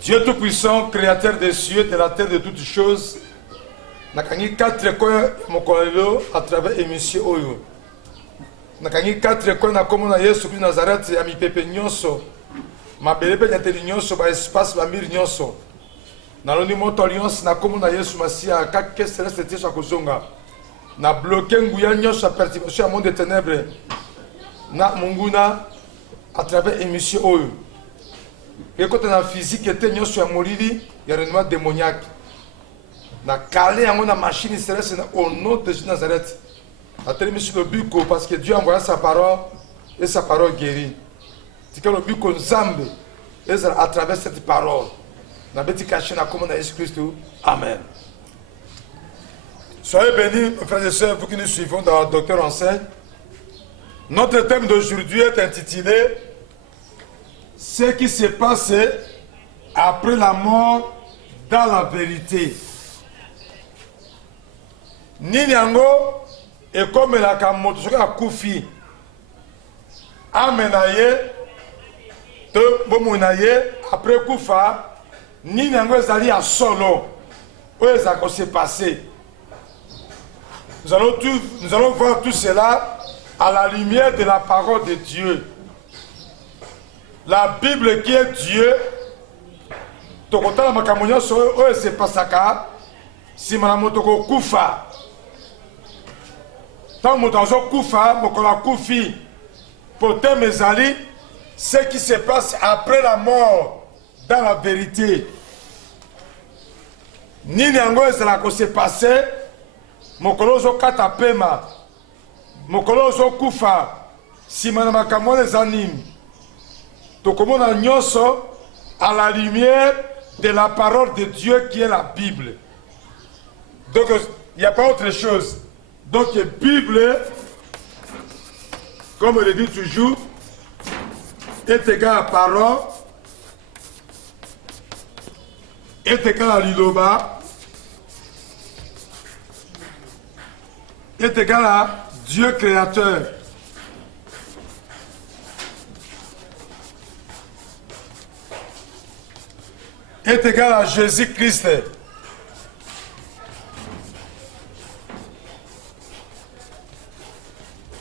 Dieu Tout-Puissant, Créateur des cieux, de la terre, de toutes choses, nakangi 4 coins mokolelo à travers émission oyo. Nakangi 4 coins na komo na Yesu Christ Nazareth ya mipepe nyonso. Mabelepe nyateli nyonso ba espace ba mir nyonso. Na loni moto alliance na komo na Yesu Masia kake celeste tisha kozonga. Na bloquer nguya nyonso a perturbation à monde des ténèbres. Na munguna à travers émission oyo. Et quand on a physique était nyonso ya molili ya règlement démoniaque. Na calé yango na machine céleste au nom de Jésus Nazareth. A terminé sur le buco parce que Dieu a envoyé sa parole et sa parole guérit. C'est que le buco nzambe et à travers cette parole. Na beti caché na comme na Jésus-Christ. Amen. Soyez bénis, frères et sœurs, vous qui nous suivons dans le Docteur Enseigne. Notre thème d'aujourd'hui est intitulé ce qui s'est passé après la mort dans la vérité. Nini yango ekomelaka moto soki akufi amena ye to bomoi na ye après kufa nini yango ezali ya solo oyo ezali kose passer. Nous allons voir tout cela à la lumière de la parole de Dieu. La Bible qui est Dieu, tokotala makambo nyonso oyo esepasaka nsima na moto kokufa. Tant moto azokufa mokolo akufi poteme ezali ce qui se passe après la mort dans la vérité. Nini yango ezala kose passe mokolo ozokata pema mokolo ozokufa nsima na makambo wana ezanimi. Tokomona nyonso à la lumière de la parole de Dieu qui est la Bible. Donc il n'y a pas autre chose. Donc la Bible, comme on le dit toujours, est égale à parole, est égale à l'iloba, est égale à Dieu créateur. Est égal à Jésus-Christ.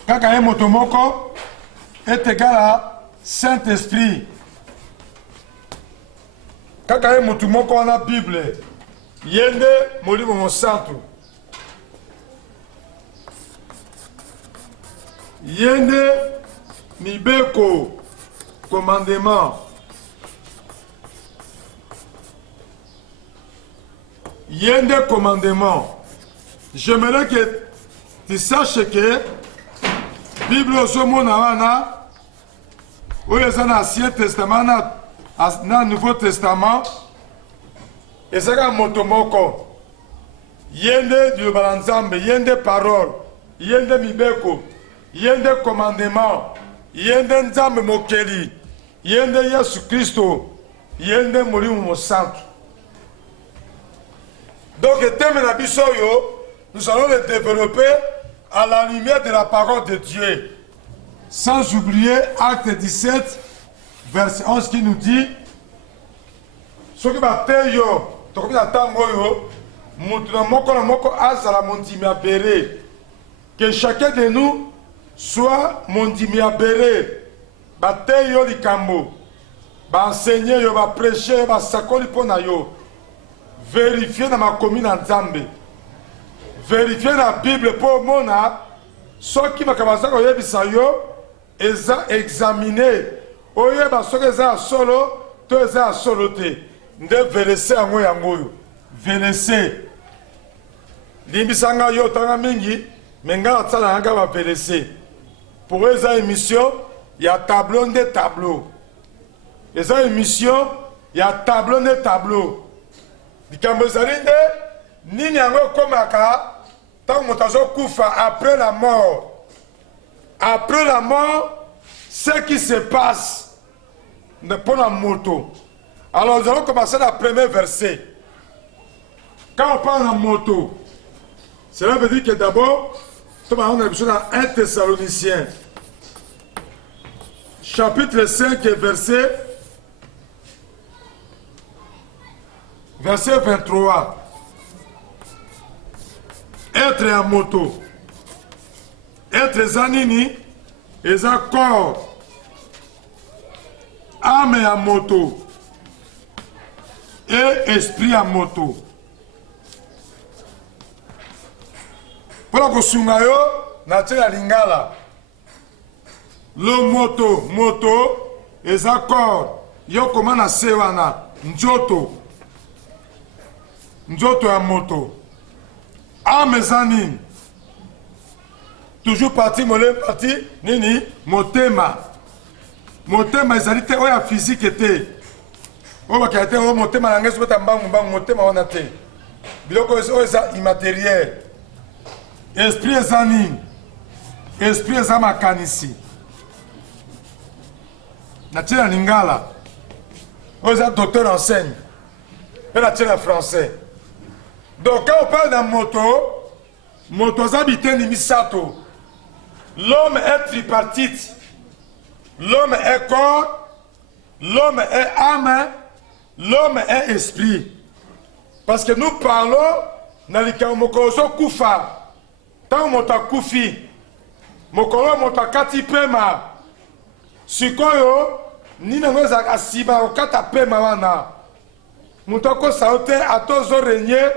Kaka motomoko est égal à Saint-Esprit. Kaka motomoko en la Bible. Yende molimo monsanto. Yende mibeko commandement. Yende commandement. J'aimerais que tu saches que Bible au Zomonana, où il y a un Ancien Testament, un Nouveau Testament, et ça a un motomoko. Yende du balanzambe, yende parole, yende mibeko, yende commandement, yende nzambe mokeli, yende Yesu Christo, yende molimu mosantu. Donc, le thème de la Bissoyo, nous allons le développer à la lumière de la parole de Dieu. Sans oublier Acte 17, verset 11 qui nous dit ce qui va faire, que chacun de nous soit mondimia béré. Bateyo likambo. Ba enseigner yo, ba prêcher, ba sakoli pona yo. Vérifier dans ma commune en Zambie. Vérifier dans la Bible pour mona. Ceux qui m'ont examiné. Oye ba ceux qui sont solo, tous sont soloté. Nde verser en yango. Verser. Limbisanga yo tanga mingi, menga tsala nga ba verser. Pour eux émission, il y a tableau de tableau. Les émissions, il y a tableau de tableau. Dikambozalinde nini yango komaka tant motazo kufa après la mort. Après la mort, ce qui se passe n'est pas la moto. Alors nous allons commencer le premier verset. Quand on parle de moto, cela veut dire que d'abord On a besoin d'un 1 Thessaloniciens, chapitre 5, verset 23. Être en moto. Être zanini, et corps. Âme en moto. Et esprit en moto. Pour que sungayo, natia lingala. Le moto, et corps. Yo comment na sewana, njoto. Njoto en moto. Âme zanini. Toujours parti, nini, motema. Motema, ezali te, oya physique était. Oya qui a été, motema, l'angès, motema, on a te. Biloko, oya immatériel. Esprit ezani. Esprit ezama kanisi. Natina lingala. Oya docteur enseigne. Et la tienne français. Donc, quand on parle d'un moto zabite ni misato. L'homme est tripartite. L'homme est corps, l'homme est âme, l'homme est esprit. Parce que nous parlons dans le cas où mokolo kufa. Tant mota kufi. Mokolo mota kati pema. Sikoyo ni na ngoza asiba okata pema wana. Mutoko saote atozo renye,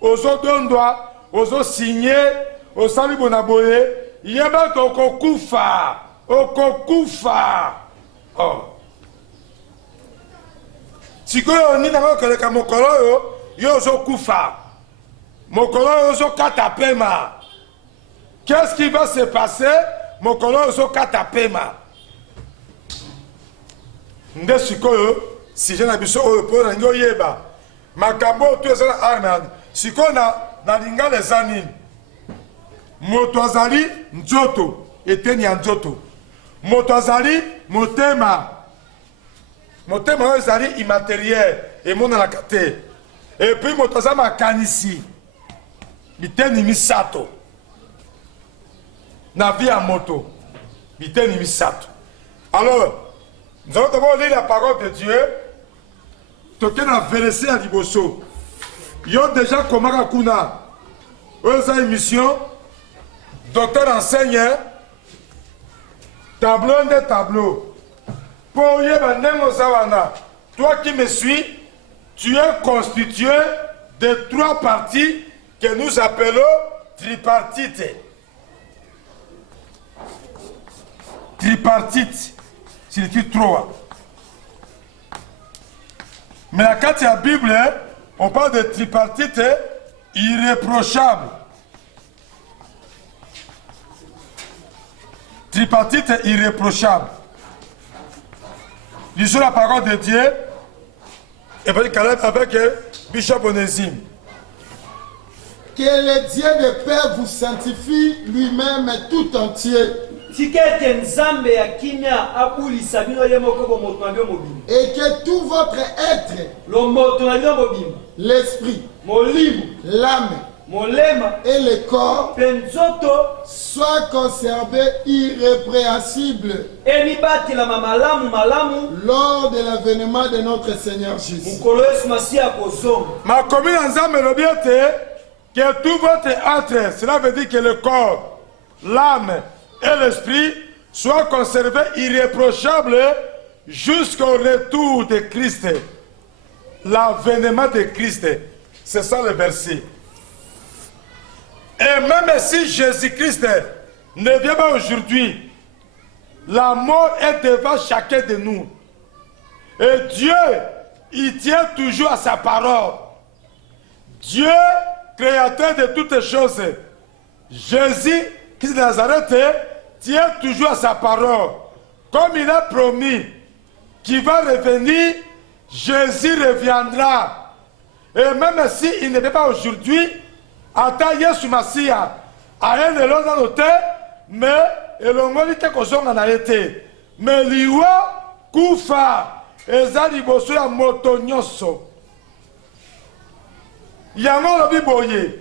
ozo dondwa, ozo signé, osali bonaboye. Yeba okokufa, okokufa. Oh. Sikoyo ni nango keleka mokolo yo zo kufa. Mokolo yo zo katapema. Qu'est-ce qui va se passer? Mokolo yo zo katapema. Nde sikoyo si je na biso oyo po na ngo yeba. Makambo tu ezala arme. Sikoyo na lingala ezani. Moto azali njoto eteni ya njoto. Moto azali motema. Motema oyo ezali immatériel emonanaka te. Et puis moto azali makanisi biteni misato. Na vie ya moto biteni misato. Alors nous allons d'abord lire la parole de Dieu. Toke na verset ya liboso. Yo déjà komaka kuna. Oyo eza émission. Docteur enseigne, tableau de tableau. Pour toi qui me suis, tu es constitué de 3 parties que nous appelons tripartite. Tripartite, c'est écrit 3. Mais quand il y a la Bible, on parle de tripartite irréprochable. Tripartite irréprochable. Lisons la parole de Dieu. Et puis Caleb avec Bishop Onésime. Que le Dieu de paix vous sanctifie lui-même tout entier. Et que tout votre être, l'esprit, l'âme et le corps soient conservés irrépréhensibles lors de l'avènement de notre Seigneur Jésus. Ma commune ensemble que tout votre être, cela veut dire que le corps, l'âme et l'esprit soient conservés irréprochables jusqu'au retour de Christ. L'avènement de Christ. C'est ça le verset. Et même si Jésus-Christ ne vient pas aujourd'hui, la mort est devant chacun de nous. Et Dieu, il tient toujours à sa parole. Dieu, créateur de toutes choses. Jésus, Christ de Nazareth, tient toujours à sa parole. Comme il a promis qu'il va revenir, Jésus reviendra. Et même s'il ne vient pas aujourd'hui, ata Yesu Masia a un elon dans le terre, mais elongoli te kozonga na yete. Mais liwa kufa eza liboso ya moto nyonso. Yango lobi boye.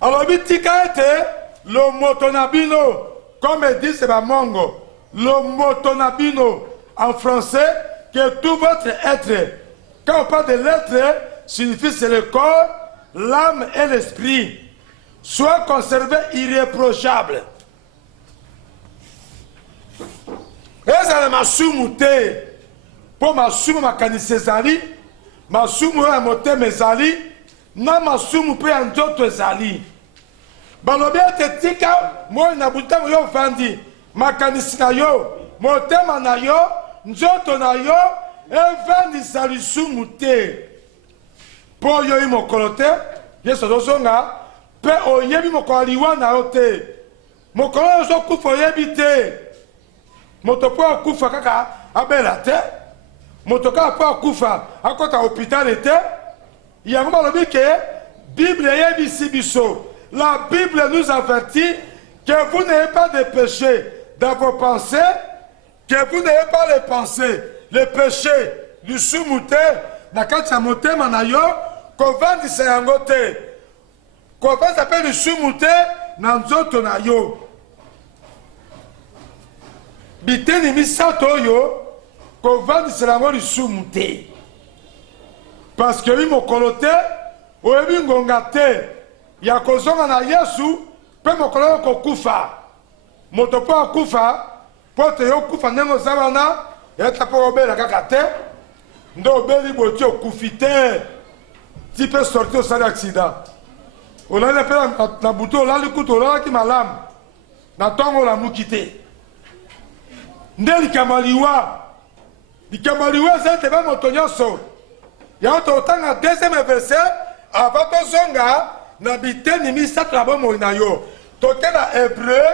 Alobi tika ete le motonabino, comme dit c'est mongo, le motonabino en français, que tout votre être, quand on parle de l'être, signifie c'est le corps, l'âme et l'esprit, soit conservé irréprochable. Et ça m'a soumouté pour ma soumou ma canisezali, ma soumou à moté mes ali, non ma soumou pour un autre zali. Balobia te tika, moi na butango yo vandi, ma canisina yo, moté na yo, nzoto na yo, et vandi zali soumouté. Pour yo imo kolote, yeso dozonga, pe oyebi mokoliwa na ote. Mokolo zo kufo yebite. Motopo akufa kaka abela te. Motoka po akufa akota hôpital te. Yango balobi ke Bible yebisi biso. La Bible nous avertit que vous n'ayez pas de péché dans vos pensées, que vous n'ayez pas les pensées, les péchés du soumouté, na kati ya motema na yo, kovandisa yango te. Kovandisa pe du soumouté na nzoto na yo. Biteni misato oyo, kovandisa yango lisumu te. Parce que oui mokolo te, oyebi ngonga te, ya kozonga na Yesu, pe mokolo yo kokufa. Moto po akufa, po te yo kufa nengo zawana, yata po obela kaka te, ndo obeli boti okufi te, ti pe sorti osali accident. Olali pe na buto, olali kutu, olali ki malamu, na tongo la muki te. Nde likamaliwa eza te ba moto nyonso. Ya to otanga deuxième verset, avant tozonga na biteni misato na bomoi na yo. Toke na Hébreu,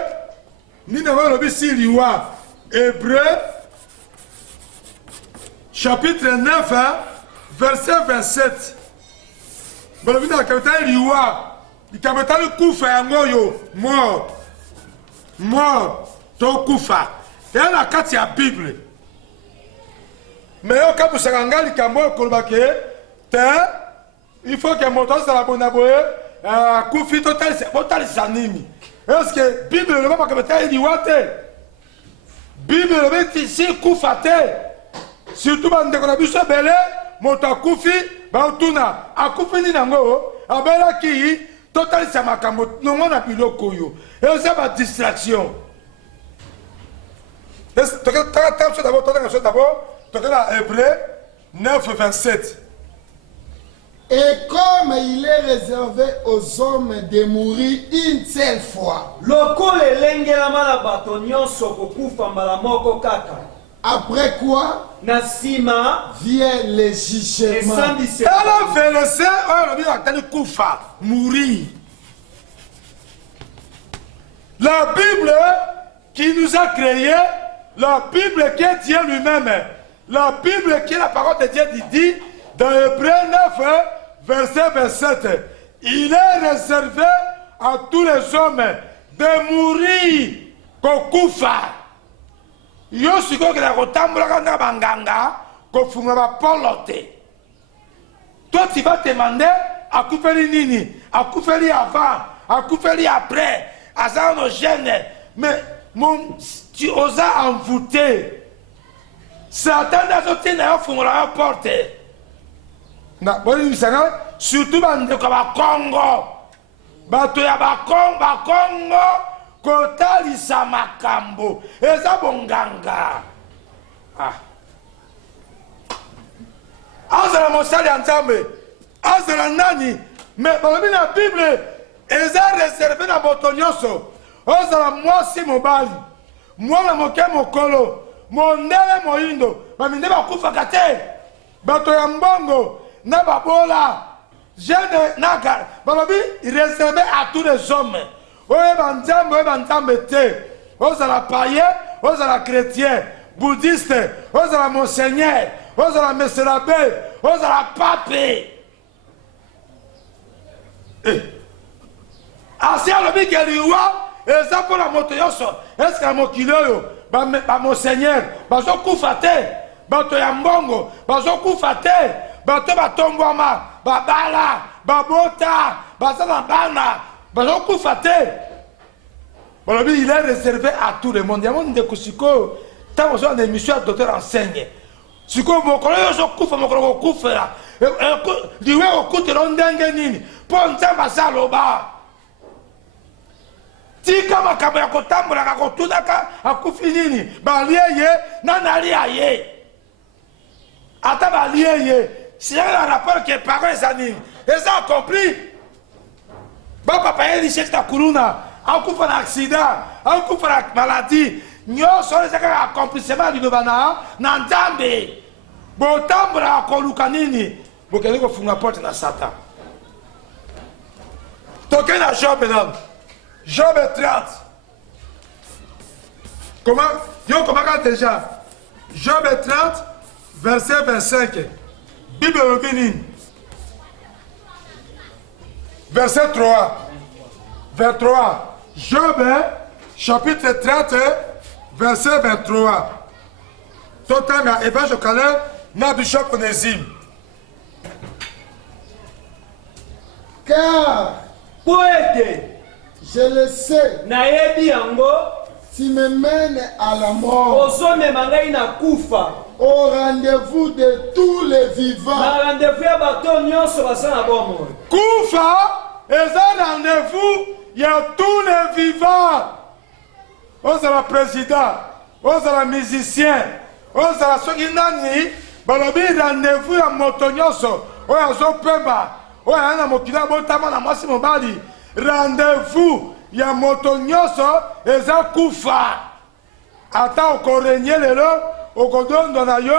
ni na lobi si liwa. Hébreu, chapitre 9, verset 27. Balobi na kapitali liwa. Likapitali kufa yango yo. Mort. To kufa. Il y a la carte de Bible. Mais quand vous savez il faut que mon temps soit la bonne abouée. Koufi total, c'est total sanimi. Est-ce que la Bible ne va pas comme ça, il dit what? Bible ne va pas ici, koufate. Surtout quand on a vu ce belé, mon temps koufi, bautuna. A koufi ni nango, a bela ki, total c'est ma kambo. Non, on a pu le koyo. Et c'est ma distraction. D'abord, Hébreu 9, 27. Et comme il est réservé aux hommes de mourir une seule fois, après quoi vient le jugement. La Bible qui nous a créés, la Bible qui est Dieu lui-même, la Bible qui est la parole de Dieu, dit dans Hébreu 9, verset 27, il est réservé à tous les hommes de mourir kokufa. Yo siko kila kotambola na banganga kofunga ba polote. Toi tu vas te demander à koufeli nini, à koufeli avant, à koufeli après, à ça nos gènes, mais tu oses envoûter. Satan n'a pas été là pour la porte. Surtout dans le Congo. Bato ya Congo, kotali sa makambo. Eza bonganga. Azala mosali anzambe. Azala nani. Mais dans la Bible, eza réservé na botonyoso. Ozala mwasi mobali. Mwana moke mokolo. Mondele moindo. Baminde bakufaka te. Bato ya mbongo. Na babola. Jeune naga. Balobi réservé à tous les hommes. Oye banzambe te. Ozala païen. Ozala chrétien. Bouddhiste. Ozala monseigneur. Ozala monsieur l'abbé. Ozala pape. Asi alobi keliwa. Eza pour la moto yoso. Est-ce que la mokilo yo ba monseigneur bazo kufa te. Bato ya mbongo bazo kufa te. Bato batongwama babala babota bazana bana bazo kufa te. Il est réservé à tout le monde. Il y a un monde de Kusiko. Tant que des émissions, le docteur enseigne. Si vous avez un coup, vous avez un coup. Vous avez un coup de l'ondenge. Ponta Masaloba. Tika makamba ya kotambola ka kotunaka akufi nini balie ye nanali aye ata balie ye si un rapport que parents anime ils ont compris ba papa ye li cheta kuruna akufa na accident akufa na maladie nyo so les ka accomplissement du bana na nzambe botambola ko luka nini bokeli ko funga porte na satan toke na Job maintenant Job 30. Comment déjà? Job 30, verset 25. Bible Bénin. Verset 3. Vers 3. Job, chapitre 30, verset 23. Totanga, évangile Calais, na bishop Onésime. Car poète. Je le sais, tu me mènes à la mort, au rendez-vous de tous les vivants. Koufa est un rendez-vous, il y a tous les vivants. On est le président, on est le musicien, on est le sokinani, balobi rendez-vous à Motonyoso, on est à Pemba, on est à Mokina Botama, na Mwasi Mobali. Rendez-vous, il y a Motonyoso et Zakoufa. Attends, on régner les lots, on donne dans la yo,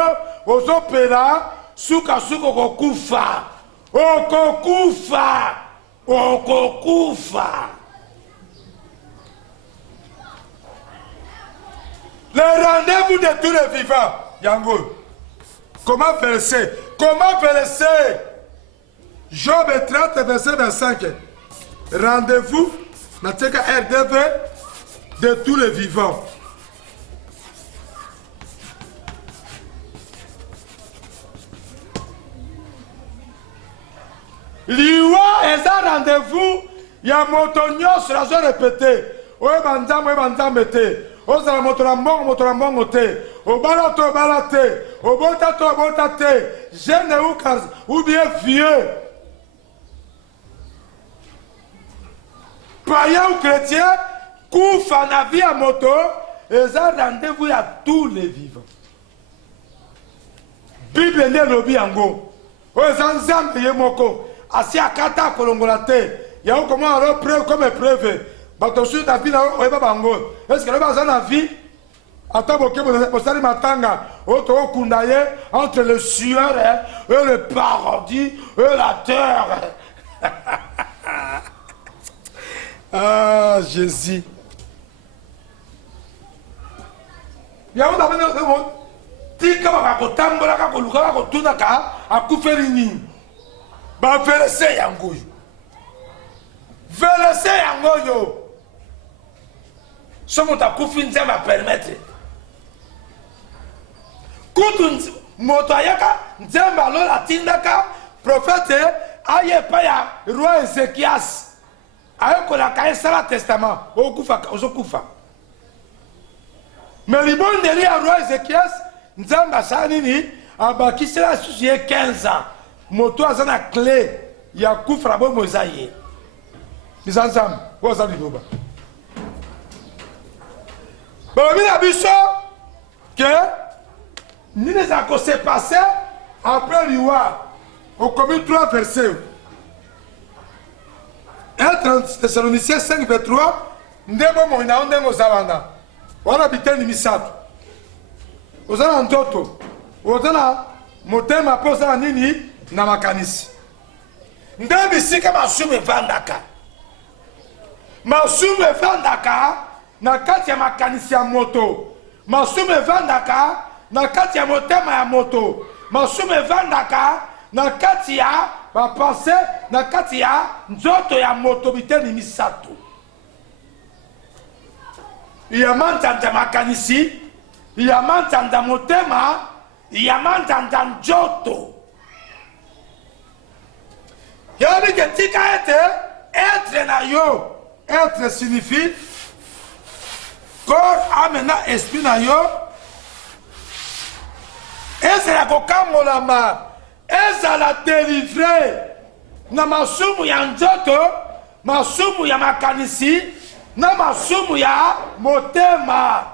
on s'opéra, souka Koufa. Okokoufa. Le rendez-vous de tous les vivants, Yango. Comment verser? Job 30, verset 25. Rendez-vous, Nateka RDV, de tous les vivants. Liwa est un rendez-vous, il y a Motonios, la zone répétée. Oye banzam te. Oza motorambongo te. Obalato balate. Obota te. Jeune ou bien vieux. Païen ou chrétien, koufa na vie à moto, et ça rendez-vous à tous les vivants. Bible n'est lobi ango. Oza nzambe ye moko. Asi akata kolongolate. Ya ou comment alors preuve comme preuve. Bato sur ta vie na oeba bango. Est-ce que le bazan a vie? Attends, bosali matanga. Oto kundaye entre le sueur et le paradis et la terre. Ah, Jésus. Yao da bana ko tika ba ko tambola ka ko luka ko tunaka akuferi ni. Ba verser yango. Verser yango yo. Somo ta kufinza ma permettre. Kutu moto ayaka nzemba lo la tindaka prophète aye pa ya roi Ezekias. Ayo la kaisala testament okufa mais le bon délire à roi Ezekias nzamba sanini abakisela susu 15 ans moto azana clé ya kufra bo mozaye bizanzam wazali doba bamina biso que ni les a s'est passé après l'Iwa au commis 3 versets 1 Thessaloniciens 5, 23, ndemo moina ndemo zawanda. Wana biteni misatu. Ozana ndoto. Ozana motema poza nini na makanisi. Ndemi sika masume vandaka. Masume vandaka na kati ya makanisi ya moto. Masume vandaka na kati ya motema ya moto. Masume vandaka na kati ya bapase na kati ya nzoto ya moto biteni misatu. Yamantanda makanisi, yamantanda motema, yamantanda njoto. Yoni ketika être na yo. Être signifie corps, âme, na esprit na yo. Ezala kokamolama, ezala délivré. Na masumu ya nzoto, masumu ya makanisi, na masumu ya motema.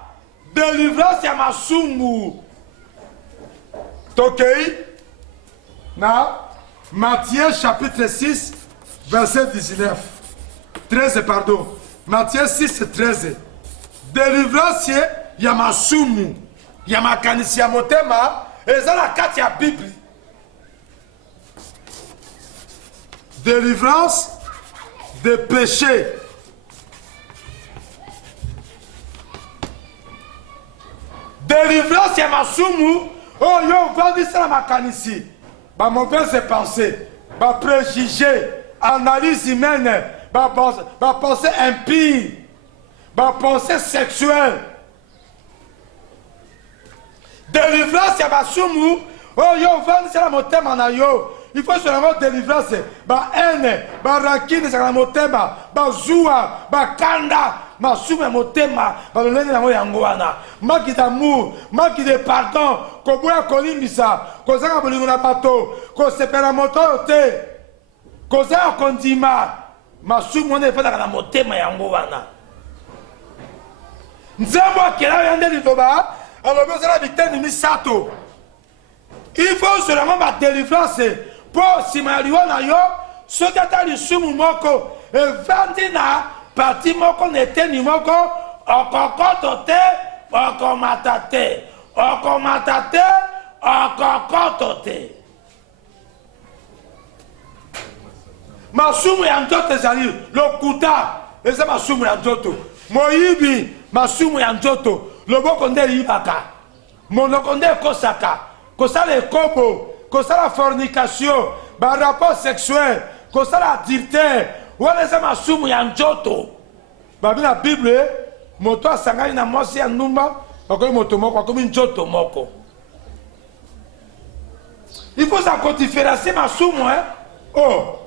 Délivrance ya masumu. Tokei na Matthieu chapitre 6 verset 19. 13 pardon. Matthieu 6 13. Délivrance ya masumu, ya makanisi ya motema, ezala kati ya Bible. Délivrance de péché. Délivrance ya masumu, oh yo vandisa la makanisi. Ba mauvaise pensée, ba préjugé, analyse humaine, ba pensée impie, ba pensée sexuelle. Délivrance ya masumu, oh yo vandisa la motema na yo. Il faut seulement délivrance, ba haine, ba rancune sur la motema, ba joie, ba kanda, masumu ya motema, ba lolenge na mo yango wana. Manque d'amour, manque de pardon, koboya kolimbisa, kozanga bolingo na bato, kosepela moto te, kozanga kondima, masumu wana efandaka na motema yango wana. Nzembo akela yande liloba, alobi ozala biteni misato. Il faut seulement ma délivrance pour sima ya liwa na yo, soki ata lisumu moko, evandi na parti moko na eteni moko, okokoto te, okomata te, okomata te, okokoto te. Masumu ya nzoto ezali, lokuta, eza masumu ya nzoto. Moyibi, masumu ya nzoto, loboko nde liyibaka, monoko nde ekosaka, kosala ekobo, kosala fornication, ba rapport sexuel, kosala adultère, wana eza masumu ya nzoto. Babi na Bible, moto asangani na mwasi ya ndumba, akomi moto moko, akomi nzoto moko. Il faut ça différencier masumu, hein? Oh!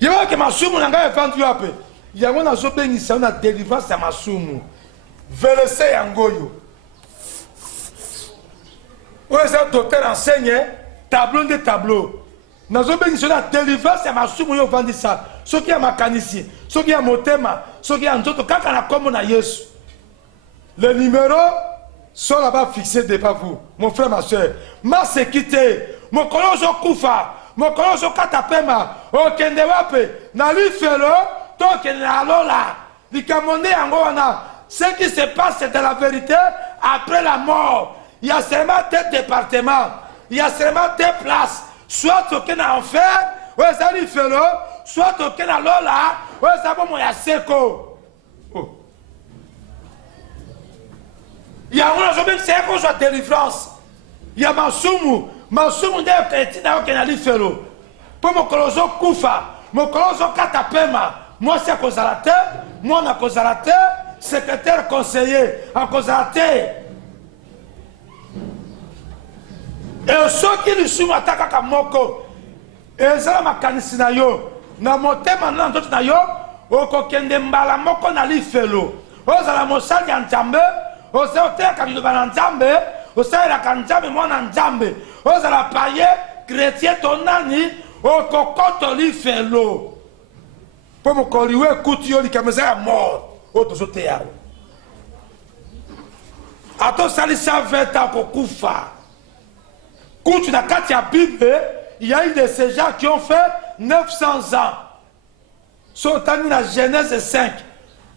Yewa ke masumu na ngai efandu yape. Yango na zo bengisa na délivrance ya masumu. Verset yangoyo. Oyo eza docteur enseigne, tableau de tableau. Na zo bengisa na délivrance ya masumu yo vandisa. Soki ya makanisi, soki ya motema, soki ya nzoto kaka na kombo na Yesu. Les numéros sont là-bas fixés devant vous, mon frère, ma soeur. Ma séquité, mon colosso kufa, mon colosso katapema, okende wape, na li felo, tokende na lola. Likamonde yango wana. Ce qui se passe, c'est de la vérité après la mort. Il y a seulement deux départements, il y a seulement deux places. Soit toke na enfer, ou ezali felo, soit toke na lola, ou ezabo moya seko. Oh. Il y a un jour c'est qu'on soit délivrance. Il y a masumu nde etina oke na lifelo. Pour mon colosso kufa, mon colosso katapema, moi c'est kozala te, moi na kozala te, secrétaire conseiller, à kozala te. Et ceux qui lui sont attaqués comme moko, et ça ma kanisi na yo, na motema na nzoto na yo, okokende mbala moko na lifelo. Ozala mosali ya nzambe, oseoteka liloba na nzambe, osalelaka nzambe mwana nzambe, ozala paye, chrétien tonani, okokoto lifelo. Po mokoli we kuti yo likameza ya mort, otozote yawe. Ato salisa 20 ans kokufa. Quand tu as la Bible, il y a eu de ces gens qui ont fait 900 ans. Sont dans la Genèse 5.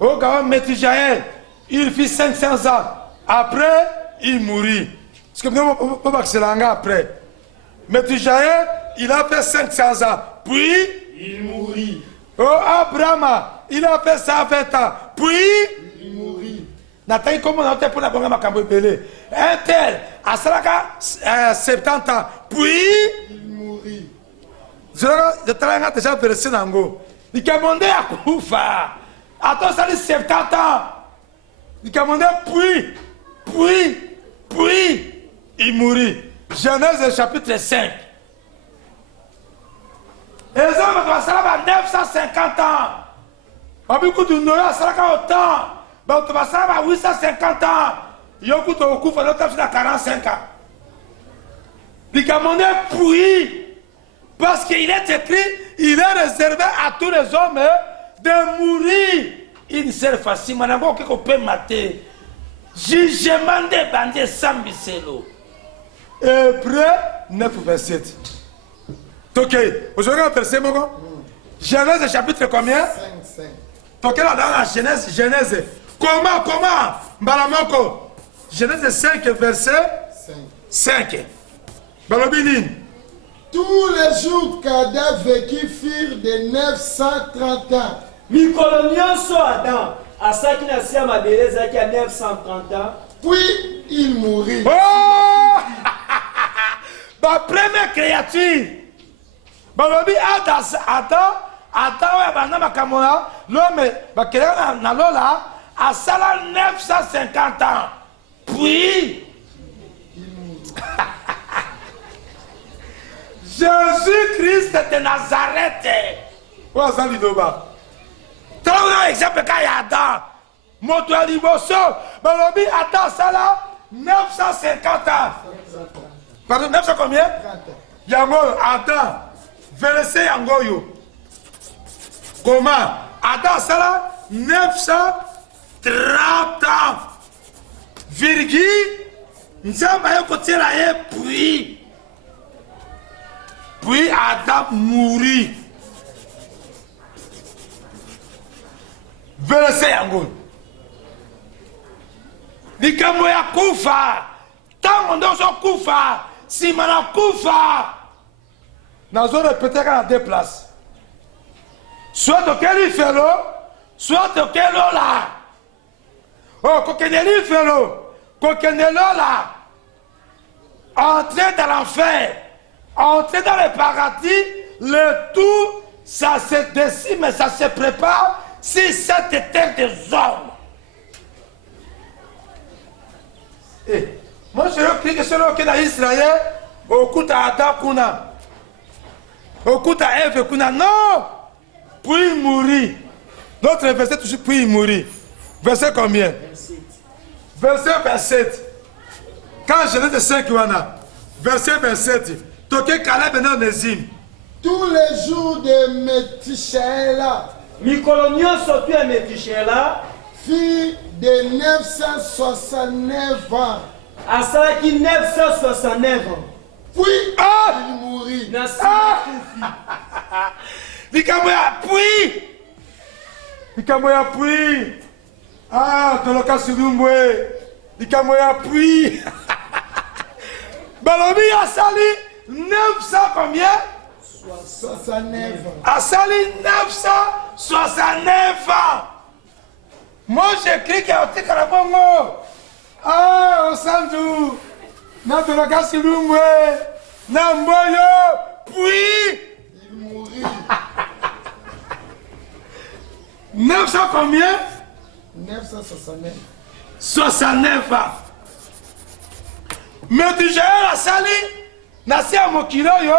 Au Gaon Métijaël, il fit 500 ans. Après, il mourit. Parce que nous, on peut pas que c'est l'anga après. Métijaël, il a fait 500 ans. Puis, il mourit. Oh, Abraham, il a fait 120 ans. Puis, il mourit. Nathalie, comment on a fait pour la bonne makambo belé? Un tel, à 70 ans, puis il mourit. Je travaille déjà versé dans go. Il a demandé à Koufa. Attends, ça dit 70 ans. Il a demandé puis il mourit. Genèse chapitre 5. Et les hommes ça va 950 ans. Abikutu Noé saraka autant. Donc tu vas savoir 850 ans. Yokuto okufa l'autre à 45 ans. Likamone pourri. Parce qu'il est écrit, il est réservé à tous les hommes de mourir. Une seule facile, madame, qu'on peut mater. Jugement des bandits sans biselo. Hébreu 9, verset 7. Ok, aujourd'hui, verset mon Genèse chapitre combien? 5. Donc là, dans la Genèse. Comment Balamoko. Genèse 5, verset 5. Balobinin. Tous les jours qu'Adam vécut furent de 930 ans. Mikolonien so Adam, à ça qui n'a si à ma beleza qui a 930 ans. Puis il mourut. Oh! Ma première créature. Balobi Adam, l'homme, a sala 950 ans. Puis, Jésus-Christ de Nazareth. Où est-ce qu'il est? T'as un exemple quand il y a Adam. Moto Aliboso. Balobi Adam sala 950 ans. Pardon, 900 combien? Yango, Adam. Verset Yangoyo. Comment? Adam sala 930 ans. Virgule. Nzamba yoko tira ye puis. Puis Adam mourit. Verset Yango. Likambo ya kufa. Tango ndoso kufa. Simana kufa. Nazo répéter à deux places. Soit auquel il fait l'eau, soit auquel l'eau là. Oh, kokeneli fait l'eau. Kokenelo là. Entrer dans l'enfer. Entrer dans le paradis. Le tout, ça se décide, mais ça se prépare si cette terre des hommes. Eh, moi je veux que celui qui est dans Israël, au coup d'Adam Kuna. Au coup d'Ève Kuna. Non! Puis il mourit. L'autre verset toujours puis il mourit. Verset combien? Verset 27. Quand Genèse 5 verset 27. Toké Caleb en Onésime. Tous les jours de Métuchéla. Mikolonien so tu à Métuchéla. Fille de 969 ans. À ça qui 969 ans. Puis Ah! il mourut. Likamoya puis. Likamoya puis. Ah, Toloka Sudumbwe. Likamoya puis. Balobi a sali 900 combien? 69 ans. A sali 969 ans. Moi j'écris qu'il y a un petit carabongo. Ah, au Sandou. Natoloka Sudumbwe. Namboyo. Puis. Il mourut. 900 combien? 969. 69 ans. Mais tu gères la sali, nasi a mokilo yo,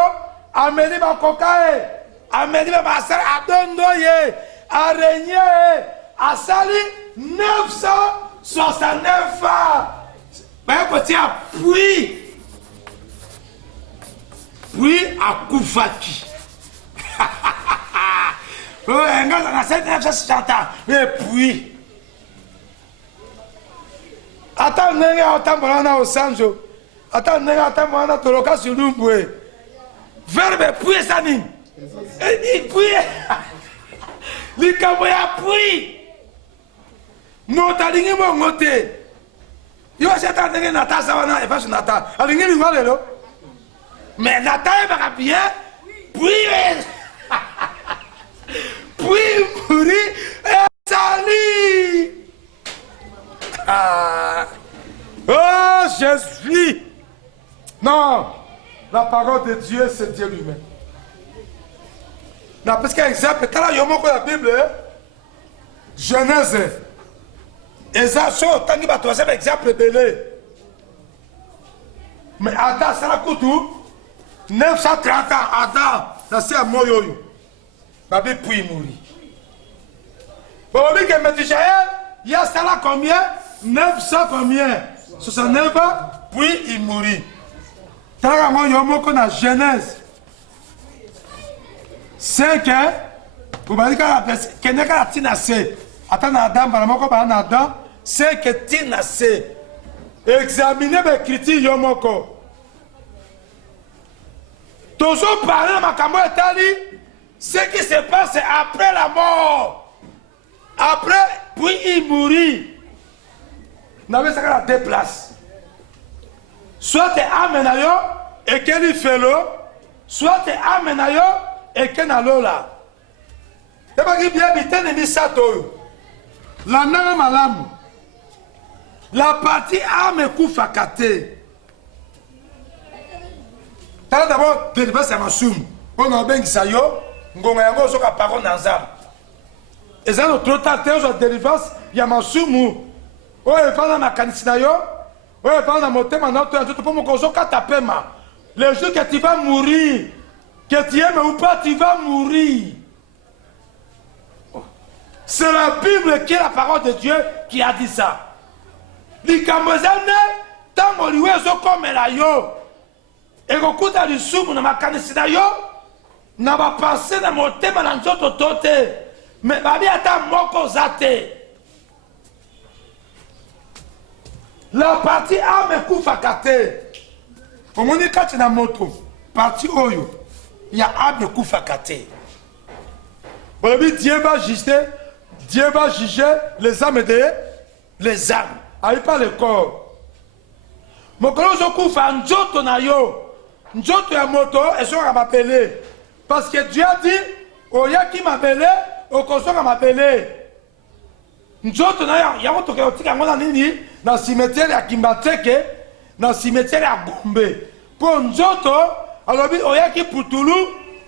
ameni ba kokae, ameni ba basar adondoye, araignée, a sali 969 ans. Ben côté a puis a Koufaki. Oh, un gars dans la 960 ans, mais puis. Attends, attends, au Sanjo. Attends, attends, Toloka Sudumbwe. Verbe puis ça ni. Et puis. Likamoya puis. Motalingi mo ngote. Yo acheta ndenge nata sawana e fasu nata. Alingi ni ngale lo. Mais nata e baka bien. Puis. Puis mourir et sali. Ah. Oh Jésus! Non! La parole de Dieu, c'est Dieu lui-même. Non, parce qu'un exemple, quand il y a la Bible, Genèse, Esaso, tant qu'il va trouver un exemple belé. Mais Adam, ça a coûté 930 ans. Adam, ça c'est à Moyoyo. La Bible puis mourir. Bon, dit que Métusaël, il y a ça là combien? 900 combien? 69 ans, puis il mourit. Tant moi, il y a un mot qu'on a Genèse. 5 ans, vous m'avez dit qu'il y a un tinacé. Attends, Adam, par exemple, Adam, 5 tinacé. Examinez mes critiques, Yomoko. Toujours parler de ma cambo Etali, ce qui se passe c'est après la mort. Après, puis il mourit. Nous avons ça à 2 places. Soit tu es amenayo et qu'il fait l'eau, soit tu es amenayo et qu'il n'a l'eau là. C'est pas qu'il bien habité de Misato. La nana malam. La partie âme koufa kate. T'as d'abord délivré sa masoum. On a bien ça yo. Ngonga yango soka parole nanzam. Et ça notre trop tard on délivrance ya masoum. Oh e fana makanisina yo. Oh e fana motema na to tout pour mon kozo katapema. Le jour que tu vas mourir, que tu aimes ou pas, tu vas mourir. C'est la Bible qui est la parole de Dieu qui a dit ça. Likamozane, tango liwezo komela yo. Ekokuta lisumu na makanisina yo. Na ba penser na motema na nzoto tote. Mais babi ata moko zate. La partie ame kufa kate. Omoni kati na moto. Partie oyo. Ya ame kufa kate. Bon, Dieu va juger. Dieu va juger les âmes les âmes. Aïe pas le corps. Mokolo zokufa njoto na yo. Njoto ya moto et so m'appeler. Parce que Dieu a dit oya qui m'appelle okoso m'appeler. Njoto na ya moto ke otika ngona nini na cimetière ya Kimbateke na cimetière ya Gombe. Pour njoto alobi oya qui putulu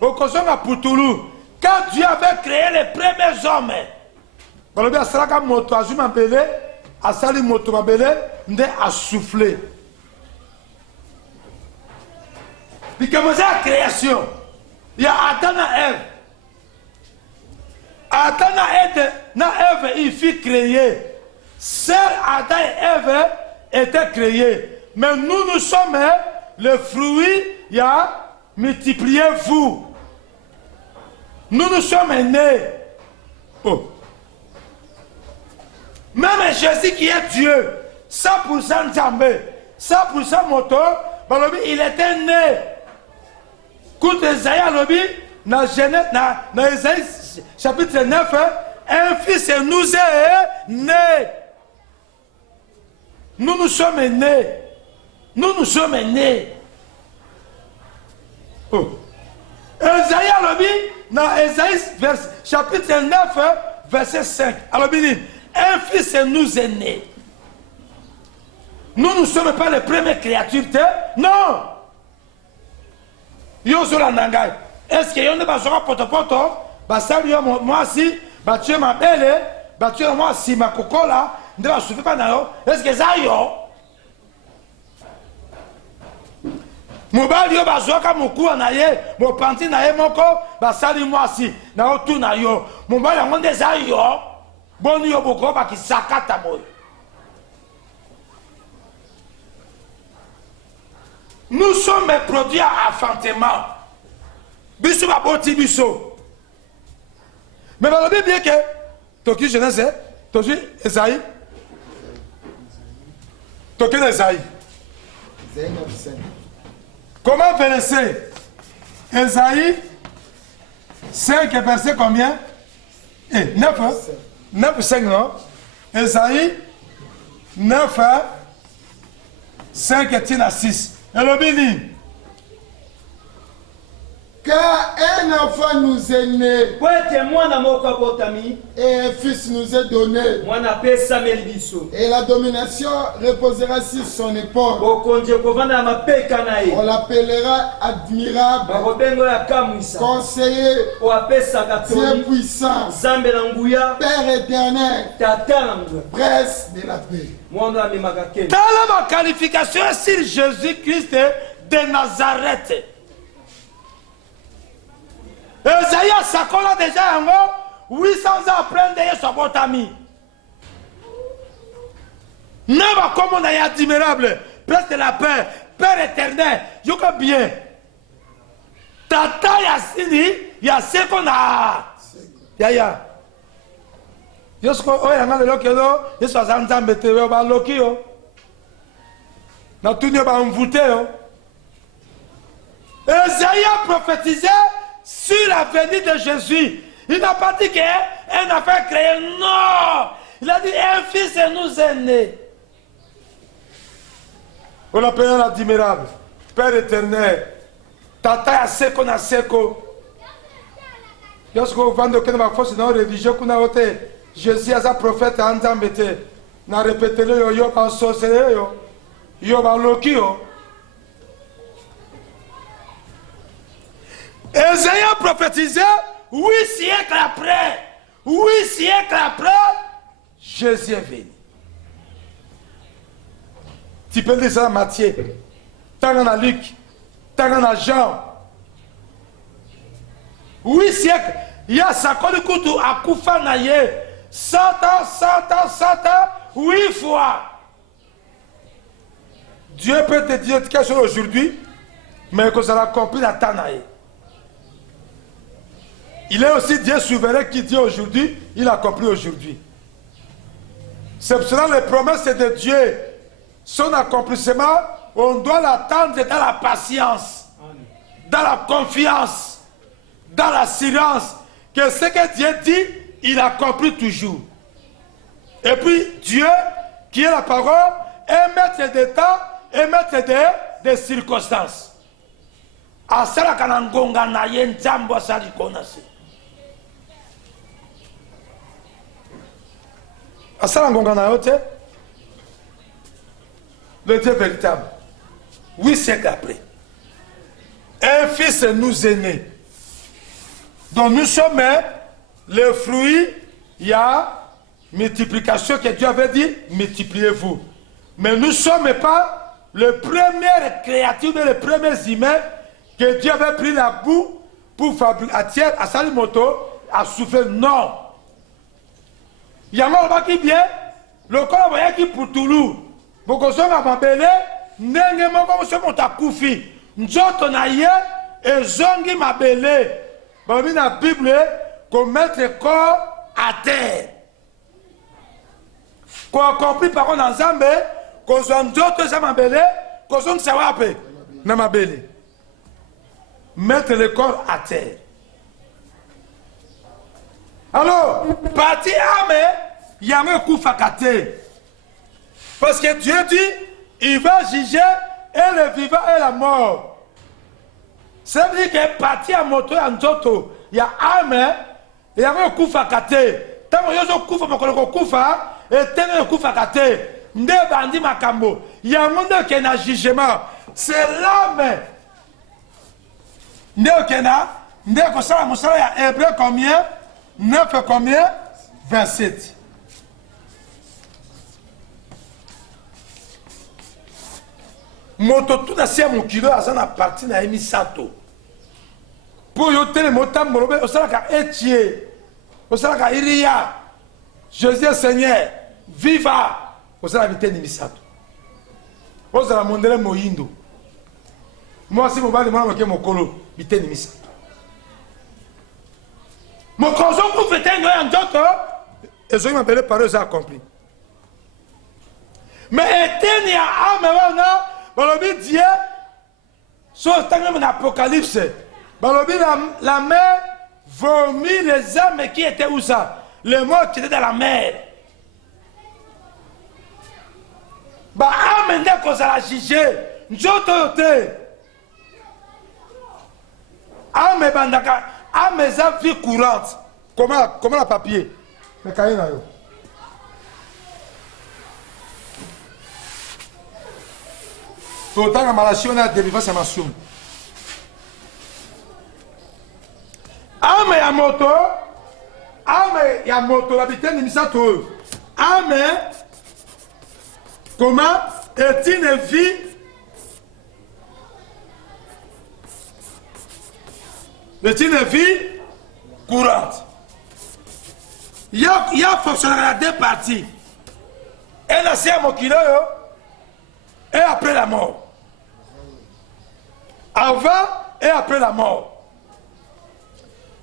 okoso na putulu. Quand Dieu avait créé les premiers hommes. Alobi asalaka moto azuma m'appeler. Asali moto mabele nde a soufflé. Puis commencer la création. Il y a Adam et Ève. Adam et Ève, il fut créé. Seul Adam et Ève étaient créés. Mais nous sommes le fruit, il y a multipliez-vous. Nous sommes nés. Oh. Même Jésus qui est Dieu, 100% Djambé, 100% moto, il était né. Quand Esaïe a dit, dans Esaïe chapitre 9, un fils nous est né. Nous sommes nés. Nous sommes nés. Oh. Esaïe a dit, dans Esaïe chapitre 9, verset 5, alors il dit, un fils nous est né. Nous ne sommes pas les premières créatures. Non. Est-ce que yon ne va pas poto? Basali yo moi si, tu ma belle, tu moi si ma cocola, ne va souffrir pas na. Est-ce que ça yo? Mobali yo bazoka moku na ye, mo panti na ye moko, basali moi si, na otu na yo. Mobali ngonde za yo. Boni yo boko ba ki sakata boy. Nous sommes produits à enfantement. Biso ba boti biso. Mais va le bien que Toki Genèse, Toki Esaïe. Toki Esaïe. Comment verser Esaïe 5 verset combien? 9 hein? 9, 5, non? Esaïe 9, 5 et 6. Et le béni. Car un enfant nous est né. Et un fils nous est donné. Et la domination reposera sur son épaule. On l'appellera admirable, conseiller, Dieu puissant, Père éternel, prince de la paix. Dans la qualification sur Jésus-Christ de Nazareth. Esaïe Sakola déjà 800 ans après ndeye sobotami naba comme on a admirable prince de la paix père éternel yoka bien tata ya sini ya seko na ya yosko oyanga lelo kelo yeso azanzambe te yo ba loki yo na tuni ba mvute yo. Esaïe a prophétisé sur la venue de Jésus. Il n'a pas dit qu'un affaire créée. Non. Il a dit un fils nous est né. On l'appelle un admirable. Père éternel. Tata ya seko na seko. Yosko vando kena ba force na religieux kuna ote. Jésus a sa prophète anzambete. Na répété le yo ba sorceleur yo. Yo ba loki yo. Esaïe a prophétisé 8 siècles après. 8 siècles après, Jésus est venu. Tu peux dire ça à Matthieu, tant à Luc, tant à Jean. 8 siècles. Il y a 50 coups à Koufa Naye. 100 ans, 8 fois. Dieu peut te dire quelque chose aujourd'hui, mais que ça l'a compris la Tanaï. Il est aussi Dieu souverain qui dit aujourd'hui, il a compris aujourd'hui. C'est pour cela que les promesses de Dieu, son accomplissement, on doit l'attendre dans la patience, dans la confiance, dans l'assurance que ce que Dieu dit, il accomplit toujours. Et puis Dieu, qui est la parole, est maître des temps et maître des circonstances. Asala kanangonga na yenzambo sali konase. Asala ngonga na yote. Le Dieu véritable. 8 siècles après. Un fils nous est né. Donc nous sommes le fruit, il y a multiplication que Dieu avait dit, multipliez-vous. Mais nous ne sommes pas les premières créatures, les premiers humains que Dieu avait pris la boue pour fabriquer à terre, à Salimoto, à souffler. Non. Il y a un qui vient, le corps voyait qui pour Toulouse. Beaucoup de gens m'ont appelé, n'est-ce pas comme ça, mon takoufi. Njoto na ye, et zongi m'a appelé. Dans la Bible, qu'on mette le corps à terre. Qu'on a compris par contre en Zambé, qu'on soit njoto ça m'a appelé, qu'on soit nsawape, n'a m'a appelé. Mettre le corps à terre. Alors, parti âme, il y a un coup fakate. Parce que Dieu dit, il va juger et le vivant et la mort. Ça veut dire que parti à moto et en toto, il y a âme, il y a un coup fakate. Tant que il y a un coup fakate, et tant que coup fakate, nde bandi makambo, il y a un monde qui est un jugement. C'est l'âme. Nde okena, nde kosala musala ya Hébreu combien? 9 combien? 27. Moto tout na sia mokilo azana parti na emisato. Pour yo tele motam molobe osala ka etie. Osala ka iria. Jésus Seigneur, viva. Osala biteni misato. Osala mondele moyindo. Moi si mobali mwana ke mokolo biteni misato. Mokozo ku fetengo ya ndoto ezo mabele parole za accompli. Mais eteni ya ame wana balobi Dieu so tangem na Apocalypse balobi la mer vomit les âmes qui étaient où ça? Les morts qui étaient dans la mer. Ba ame nde kozala juger njoto te. Ame bandaka, ame za vie courante. Comment la papier? Le cahier là. Autant que Malachi, on a délivré sa nation. Ame ya moto, l'habitant de Misato. Ame, comment est une vie? C'est une vie courante. il y a fonctionnaire à deux parties. Un ancien mokilo et après la mort. Avant et après la mort.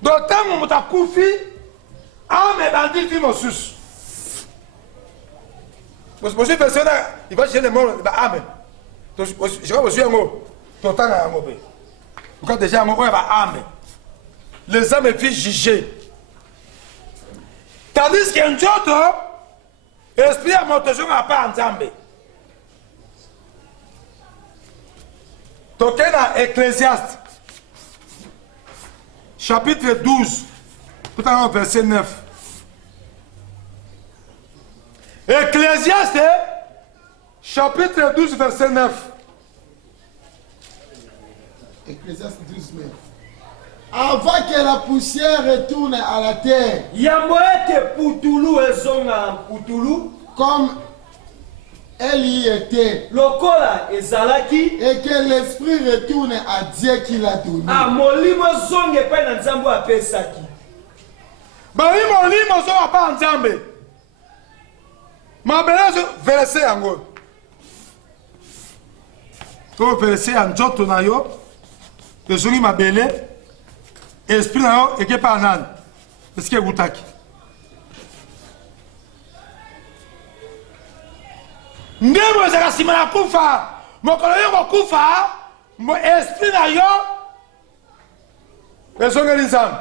Donc, tant que tu as koufi, ame bandit qui me suce. Monsieur personne, il va chercher les morts, il va ame. Je vais vous dire un mot. Ton temps à un mot. Quand déjà un mot, il va ame. Les âmes filles jugées. Tandis qu'un jour, l'esprit à montation n'a pas ensemble. Donc, dans Ecclésiaste, chapitre 12, tout à l'heure, verset 9. Ecclésiaste, chapitre 12, verset 9. Ecclésiaste 12, 9. Avant que la poussière retourne à la terre, Yamoete Putulu et Zonga Putulu, comme elle y était, Lokola et Zalaki, et que l'esprit retourne à Dieu qui l'a donné. a Molimo Zonge Pen Nzambo a Pesaki. Bari molimo zo apa nzambe. Ma belazo verset yango. To verset en joto na yo. Ezongi mabele. Esprit na yo eke pa nan. Eske gutaki. Ndemo ezaka sima na kufa. Mokolo yo kufa. Mo esprit na yo. Ezongi nzambe.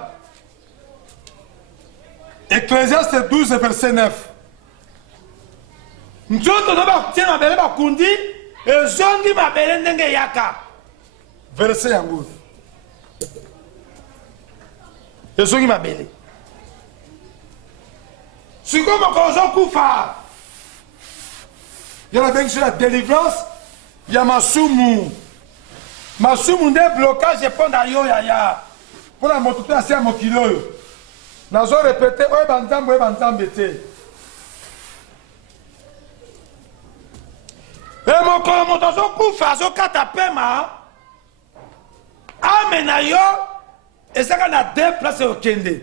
Ecclésiaste 12, verset 9. Njoto no ba tiena mabele ba kundi. Ezongi mabele ndenge yaka. Verset yango. Ezongi mabele. Siko mokolo kufa. Il y a la délivrance. Il y a masumu. Masumu nde blocage pour na yo ya. Pour la moto à mon kilo. Nazo répété, ouais banzambe te. Et mon kolomoto kufa zo kata pema. Amena yo. Et ça qu'on a deux places au Kende.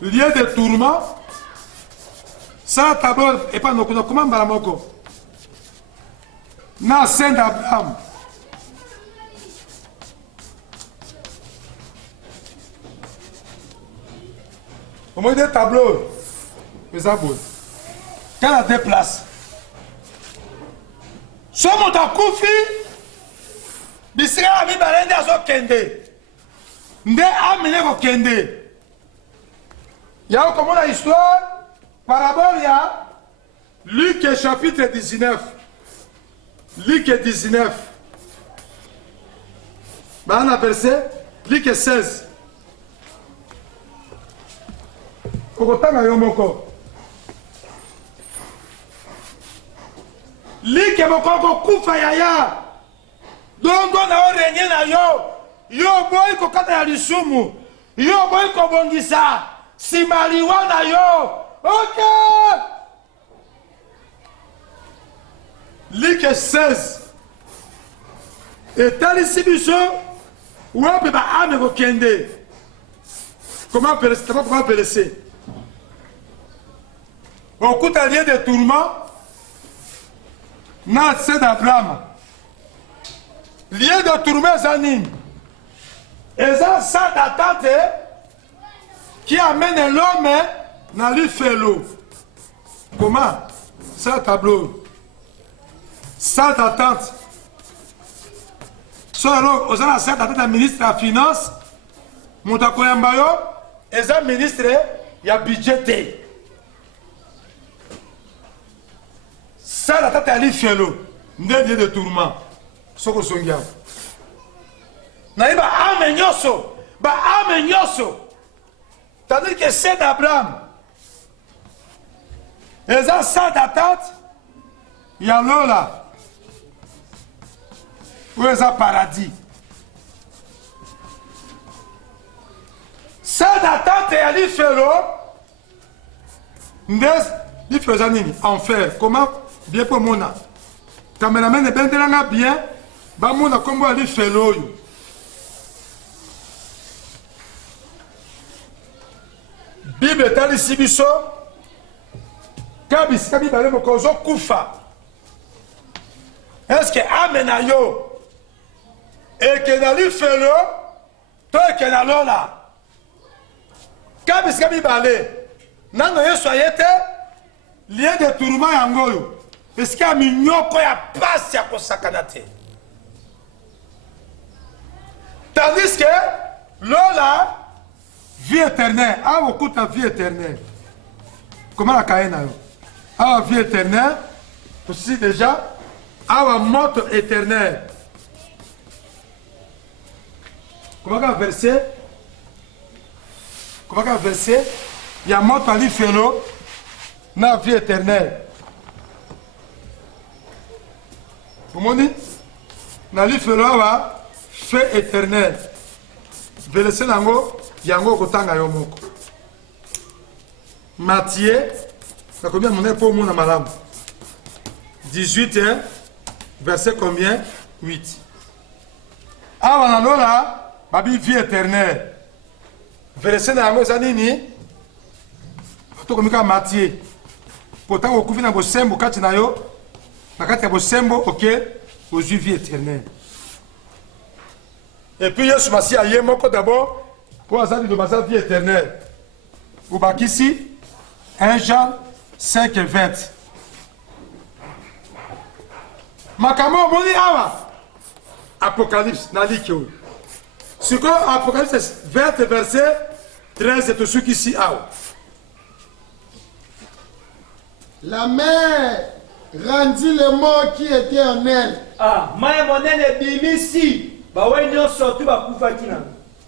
Lieu de tourment. Ça tableau et pas nos comment baramoko. Na Saint d'Abraham. Au moins des tableaux, les abos. Quand on a deux places, ce mot à Koufi, Bisra mi balende azo kende. Nde amine ko kende. Y'a comme la histoire, parabole ya, Luc chapitre 19. Luc 19. Bah on a verset, Luc 16. Okotanga yo moko. Like moko ko kufa yaya. Dongo na orenye na yo. Yo boy ko kata ya lisumu. Yo boy ko bongisa. Simaliwa na yo. Okay. Like 16. Et talisi biso. Ou pe ba ame ko kende. Comment péresser? Au coup d'allié de tourment, n'a c'est d'Abraham. Lié de tourment, Zanim. Et ça, ça d'attente qui amène l'homme dans le félo. Comment? Ça, tableau. Ça d'attente. So, alors, aux gens, ça d'attente, le ministre de la Finance, Moutakoyambayo, et ça, ministre, il y a budgété. Ça, la tête à l'ifélo, n'est de tourment. Soko Songia. Naïba amenyoso, ba amenyoso. Tandis que c'est d'Abraham. Et ça d'attente, il y a l'eau là. Où est le paradis? Ça d'attente et à l'ifélo, n'est faisant enfer. Comment? Bien pour mon âme. Quand je m'amène bien, bah mon âme comme aller faire l'eau. Bible etalisi biso ka bisika mibale moko ozokufa. Est-ce que amen na yo ekenda lifelo to ekenda lola? Ka bisika mibale nano Yesu ayete lien de tourment yango yo esika minyoko ya pasi ya kosakana te. Tandis que lola vie éternelle, ah beaucoup ta vie éternelle. Comment la caïna yo? Ah vie éternelle, aussi déjà, ah mort éternelle. Comment la verset? Comment la verset? Il y a mort à l'ifélo, na vie éternelle. Vous m'en dites? Na l'ifélo va fait éternel. Verset nango. Yango kotanga yo moko. Matthieu, ça combien mon pour mon amalam? 18 hein, verset combien? 8. Avant là, babi vie éternelle. Verset nango zanini? To komika Matthieu. Pourtant au kufina bo sembo kati na yo, nakati ya bo sembo OK, aux vie éternelle. Et puis Yesu Masi aye moko d'abord pour azali de basa vie éternelle. Ou bakisi 1 Jean 5 et 20. Makamo moni awa. Apocalypse nalikyo. Ce que Apocalypse 20 verset 13 et tout ce qui ici awa. La mer rendit les morts qui étaient en elle. Ah, maye monene bimisi. Ba ouais nyo surtout ba kufa kina.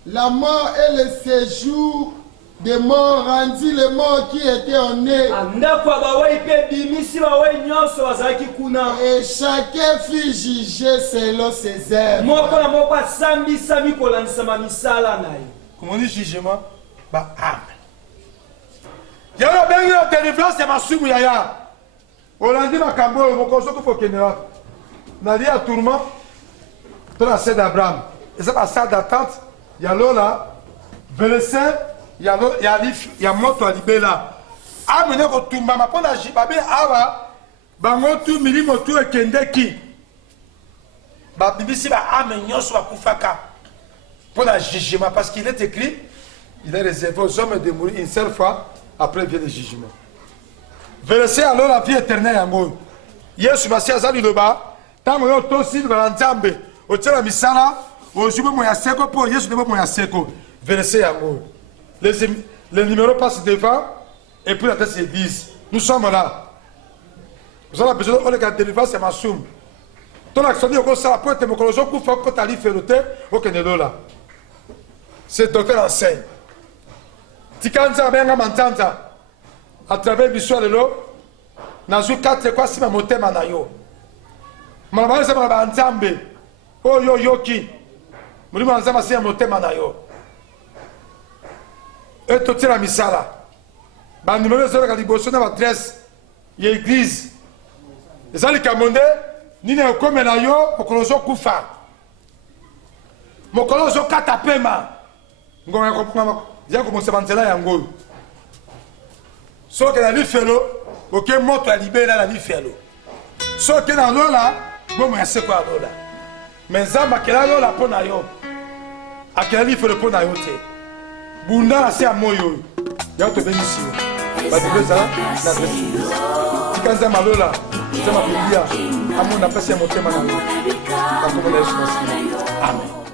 La mort et le séjour des morts rendit les morts qui étaient en eux. Et chacun fut jugé selon ses œuvres. Comment on dit jugement? Bah, amen. Il y a une délivrance, c'est ma soumou yaya. On a dit ma cambo, mon conseil qu'il faut qu'il y ait. On a dit à tourment, dans la scène d'Abraham. Et c'est la salle d'attente. Il y a là, verset, il y a moto à libéla. Amenez votre tumba, ma pona jibabe awa, bangotu milimotu et kendeki. Babibisi ba amenyo soit kufaka. Pour la jugement, parce qu'il est écrit, il est réservé aux hommes de mourir une seule fois, après vient le jugement. Verset alors la vie éternelle en mot. Yesu Masi azali loba, tango yo tosi ba nzambe, o tela misala. Verset amour. Les numéros passent devant et puis la tête se glisse. Nous sommes là. Nous avons besoin de la délivrance et ma somme. Ton action dit que ça peut être mon collège pour faire que tu as fait le thé au Canada. C'est docteur enseigne. Tikanza benga mantanta. À travers l'histoire de l'eau, nazu 4 quoi si ma motema na yo. Malama c'est ma nzambe. Oh yo yoki. Mulimo anzama si motema na yo. Et tout la misala. Ba numéro 0 ka liboso na adresse ya église. Ezali kamonde nini okome na yo okolozo kufa. Mokolozo kata pema. Ngonga ko ya ko mosebantela yango. So que la lifelo, OK moto a libéré la lifelo. So que na lola, bon moi c'est quoi lola. Mais zamba kela lola pona yo. Akela lifelo pona yo te. Bunda la se amoyo. Ya to benisi. Ba de ça na benisi. Kanza malola, zama biblia. Amona pasi ya motema na yo. Amen.